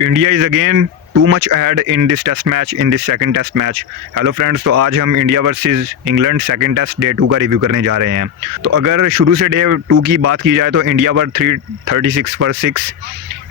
India is again too much ahead in this test match, in this second test match. Hello friends, तो आज हम India versus England second test day 2 का review करने जा रहे हैं। तो अगर शुरू से डे 2 की बात की जाए तो India were 336 for 6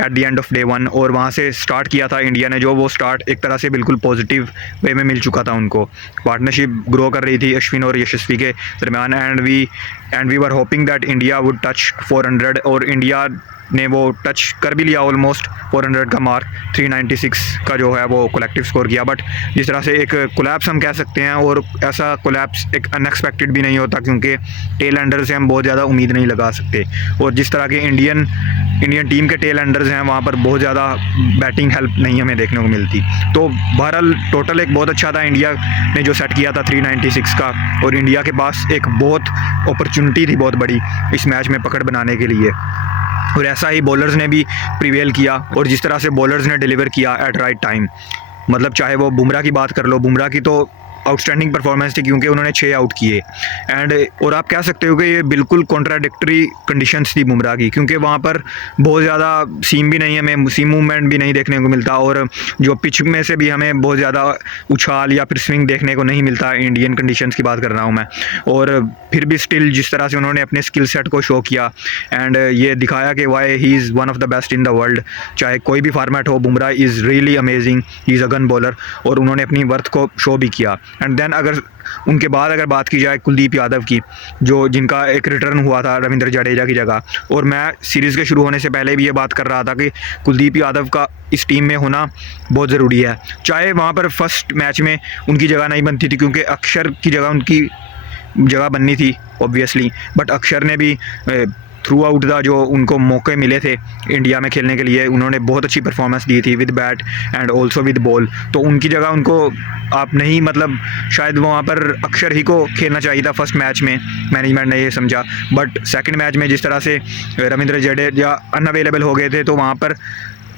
at the end of day 1, और वहाँ से स्टार्ट किया था इंडिया ने, जो वो स्टार्ट एक तरह से बिल्कुल पॉजिटिव वे में मिल चुका था उनको। पार्टनरशिप ग्रो कर रही थी अश्विन और यशस्वी के दरमियान, and we were hoping that India would touch 400, और इंडिया ने वो टच कर भी लिया ऑलमोस्ट 400 का मार्क। 396 का जो है वो कलेक्टिव स्कोर किया, बट जिस तरह से एक कोलैप्स हम कह सकते हैं, और ऐसा कोलैप्स एक अनएक्सपेक्टेड भी नहीं होता क्योंकि टेल एंडर से हम बहुत ज़्यादा उम्मीद नहीं लगा सकते। और जिस तरह के इंडियन टीम के टेल एंडर्स हैं वहाँ पर बहुत ज़्यादा बैटिंग हेल्प नहीं हमें देखने को मिलती। तो बहरहाल टोटल एक बहुत अच्छा था इंडिया ने जो सेट किया था 396 का, और इंडिया के पास एक बहुत अपॉर्चुनिटी थी बहुत बड़ी इस मैच में पकड़ बनाने के लिए, और ऐसा ही बॉलर्स ने भी प्रिवेल किया। और जिस तरह से बॉलर्स ने डिलीवर किया एट राइट टाइम, मतलब चाहे वो बुमराह की बात कर लो, बुमराह की तो आउटस्टैंडिंग परफॉर्मेंस थी क्योंकि उन्होंने 6 आउट किए। और आप कह सकते हो कि ये बिल्कुल कॉन्ट्राडिक्टरी कंडीशंस थी बुमराह की, क्योंकि वहाँ पर बहुत ज़्यादा सीम भी नहीं, हमें सीम मूवमेंट भी नहीं देखने को मिलता, और जो पिच में से भी हमें बहुत ज़्यादा उछाल या फिर स्विंग देखने को नहीं मिलता। इंडियन कंडीशंस की बात कर रहा हूँ मैं। और फिर भी स्टिल जिस तरह से उन्होंने अपने स्किल सेट को शो किया, एंड ये दिखाया कि why he is one of the best in the world. चाहे कोई भी फॉर्मेट हो, Bumrah is really amazing, he is a gun bowler, और उन्होंने अपनी वर्थ को शो भी किया। एंड देन अगर उनके बाद अगर बात की जाए कुलदीप यादव की, जो जिनका एक रिटर्न हुआ था रविंद्र जडेजा की जगह, और मैं सीरीज़ के शुरू होने से पहले भी ये बात कर रहा था कि कुलदीप यादव का इस टीम में होना बहुत ज़रूरी है। चाहे वहाँ पर फर्स्ट मैच में उनकी जगह नहीं बनती थी क्योंकि अक्षर की जगह उनकी जगह बननी थी ऑब्वियसली, बट अक्षर ने भी थ्रू आउट द जो उनको मौके मिले थे इंडिया में खेलने के लिए, उन्होंने बहुत अच्छी परफॉर्मेंस दी थी with bat and also with ball. तो उनकी जगह उनको आप नहीं, मतलब शायद वहाँ पर अक्षर ही को खेलना चाहिए था फर्स्ट मैच में, मैनेजमेंट ने ये समझा। बट सेकंड मैच में जिस तरह से रविंद्र जडेजा अनअवेलेबल हो गए थे, तो वहाँ पर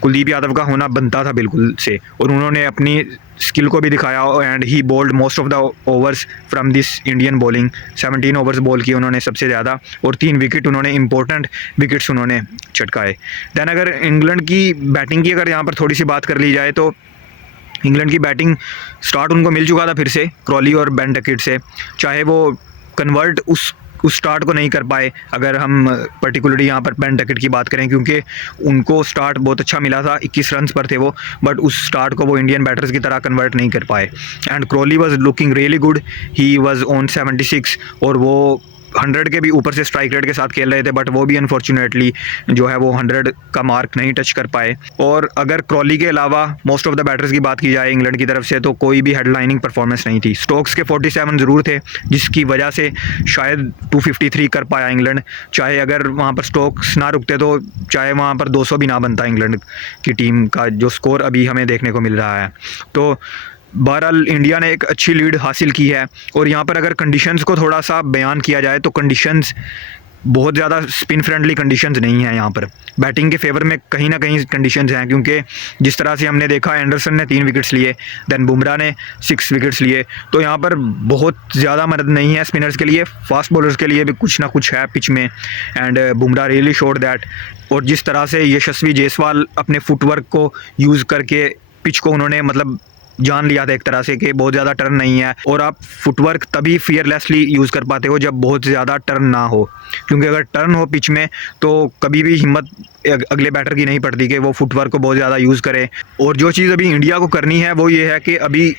कुलदीप यादव का होना बनता था बिल्कुल से, और उन्होंने अपनी स्किल को भी दिखाया। And he bowled most of the overs from this Indian bowling. 17 overs bowl किए उन्होंने सबसे ज़्यादा, और 3 विकेट उन्होंने इंपॉर्टेंट विकेट्स उन्होंने चटकाए। दैन अगर इंग्लैंड की बैटिंग की अगर यहाँ पर थोड़ी सी बात कर ली जाए, तो इंग्लैंड की बैटिंग स्टार्ट उनको मिल चुका था फिर से क्रॉली और बेन डकेट से। चाहे वो कन्वर्ट उस स्टार्ट को नहीं कर पाए, अगर हम पर्टिकुलरली यहाँ पर बेन डकेट की बात करें, क्योंकि उनको स्टार्ट बहुत अच्छा मिला था, 21 रन्स पर थे वो, बट उस स्टार्ट को वो इंडियन बैटर्स की तरह कन्वर्ट नहीं कर पाए। And Crawley was looking really good, he was on 76, और वो 100 के भी ऊपर से स्ट्राइक रेट के साथ खेल रहे थे, बट वो भी अनफॉर्चुनेटली जो है वो 100 का मार्क नहीं टच कर पाए। और अगर क्रॉली के अलावा मोस्ट ऑफ द बैटर्स की बात की जाए इंग्लैंड की तरफ से, तो कोई भी हेडलाइनिंग परफॉर्मेंस नहीं थी। स्टोक्स के 47 ज़रूर थे, जिसकी वजह से शायद 253 कर पाया इंग्लैंड। चाहे अगर वहाँ पर स्टोक्स ना रुकते तो चाहे वहाँ पर 200 भी ना बनता इंग्लैंड की टीम का जो स्कोर अभी हमें देखने को मिल रहा है। तो बहरहाल इंडिया ने एक अच्छी लीड हासिल की है। और यहाँ पर अगर कंडीशंस को थोड़ा सा बयान किया जाए, तो कंडीशंस बहुत ज़्यादा स्पिन फ्रेंडली कंडीशंस नहीं है यहाँ पर। बैटिंग के फेवर में कहीं ना कहीं कंडीशंस हैं, क्योंकि जिस तरह से हमने देखा एंडरसन ने 3 विकेट्स लिए, देन बुमराह ने 6 विकेट्स लिए, तो यहाँ पर बहुत ज़्यादा मदद नहीं है स्पिनर्स के लिए। फास्ट बॉलर्स के लिए भी कुछ ना कुछ है पिच में, and Bumrah really showed that. और जिस तरह से यशस्वी जायसवाल अपने फुटवर्क को यूज़ करके पिच को उन्होंने मतलब जान लिया था एक तरह से कि बहुत ज़्यादा टर्न नहीं है, और आप फुटवर्क तभी फियरलेसली यूज़ कर पाते हो जब बहुत ज़्यादा टर्न ना हो, क्योंकि अगर टर्न हो पिच में तो कभी भी हिम्मत अगले बैटर की नहीं पड़ती कि वो फुटवर्क को बहुत ज़्यादा यूज़ करे। और जो चीज़ अभी इंडिया को करनी है वो ये है कि अभी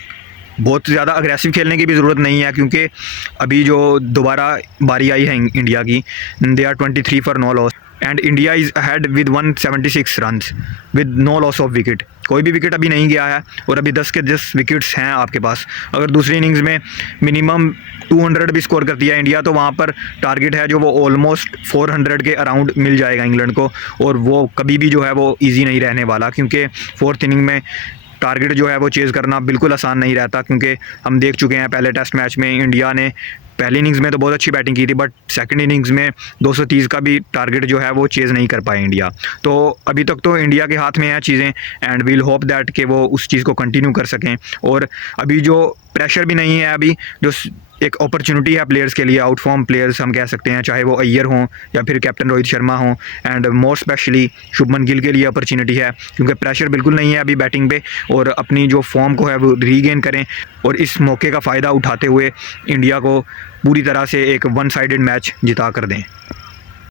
बहुत ज़्यादा अग्रेसिव खेलने की भी ज़रूरत नहीं है, क्योंकि अभी जो दोबारा बारी आई है इंडिया की, they are 23 for no loss, and India is ahead with 176 runs with no loss of wicket. कोई भी विकेट अभी नहीं गया है, और अभी 10 के 10 विकेट्स हैं आपके पास। अगर दूसरी इनिंग्स में मिनिमम 200 भी स्कोर करती है इंडिया, तो वहाँ पर टारगेट है जो वो ऑलमोस्ट 400 के अराउंड मिल जाएगा इंग्लैंड को, और वो कभी भी जो है वो ईजी नहीं रहने वाला, क्योंकि 4th इनिंग में टारगेट जो है वो चेज़ करना बिल्कुल आसान नहीं रहता। क्योंकि हम देख चुके हैं पहले टेस्ट मैच में इंडिया ने पहली इनिंग्स में तो बहुत अच्छी बैटिंग की थी, बट सेकंड इनिंग्स में 230 का भी टारगेट जो है वो चेज़ नहीं कर पाए इंडिया। तो अभी तक तो इंडिया के हाथ में है चीज़ें, एंड वील होप दैट कि वो उस चीज़ को कंटिन्यू कर सकें। और अभी जो प्रेशर भी नहीं है, अभी जो एक अपॉर्चुनिटी है प्लेयर्स के लिए, आउट फॉर्म प्लेयर्स हम कह सकते हैं, चाहे वो अय्यर हों या फिर कैप्टन रोहित शर्मा हों, and more specially Shubman Gill के लिए अपॉर्चुनिटी है, क्योंकि प्रेशर बिल्कुल नहीं है अभी बैटिंग पे, और अपनी जो फॉर्म को है वो रीगेन करें और इस मौके का फ़ायदा उठाते हुए इंडिया को पूरी तरह से एक वन साइडेड मैच जिता कर दें।